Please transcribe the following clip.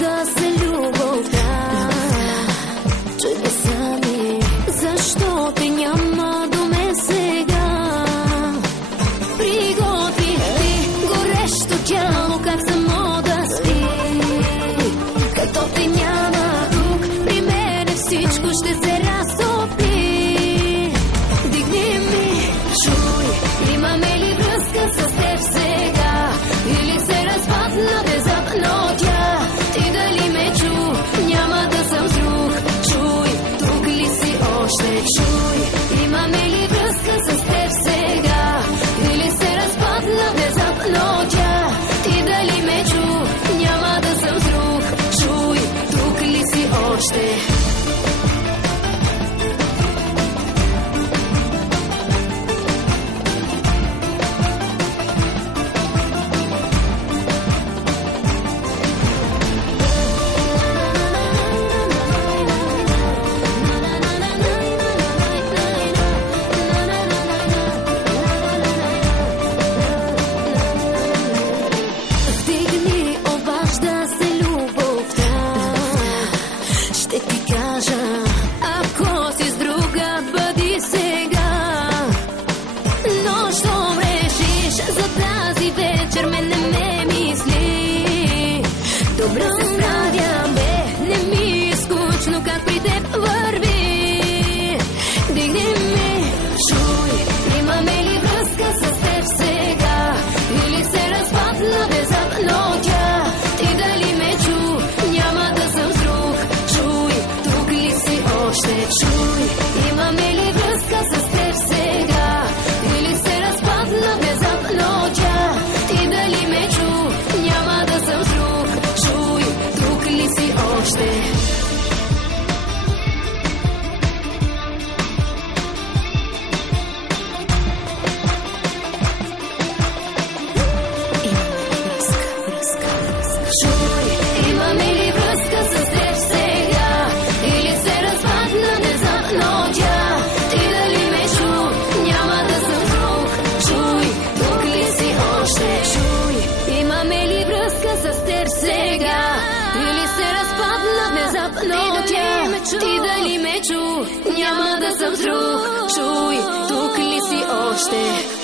Да се любовта, чудо сами, защо те няма до мен сега? Приготви ти горещо тяло, как само да спи. Като те няма тук, при мене всичко ще се разтопи. Дигни ми, чуй, имаме ли връзка с теб сега? Или се разпадна внезапно тя? Ти дали ме чу? Няма да съм с друг. Чуй, тук ли си още? Чуй, имаме ли връзка с теб сега? Или се разпадна внезапно тя? Ти дали ме чу? Няма да съм с друг. Чуй, тук ли си още? Ако си с друга, бъди сега. Но щом решиш за тази вечер, не ме мисли. Добре се справям, бе, не ми е скучно, как при теб върви. Дигни ми, чуй, имаме ли връзка с теб сега? Или се разпадна внезапно тя? Ти дали ме чу? Няма да съм с друг. Чуй, тук ли си още? Чуй, имаме ли връзка с теб сега? Или се разпадна внезапно тя? Ти дали ме чу? Няма да съм с друг. Чуй, тук ли си още? Имаме ли връзка с теб сега? Или се разпадна внезапно тя? Ти дали ме чу? Няма да съм друг. Чуй, тук ли си още? Чуй, имаме ли връзка с теб сега? Или се разпадна внезапно тя? Ти дали ме чу? Няма да съм друг. Чуй, тук ли си още?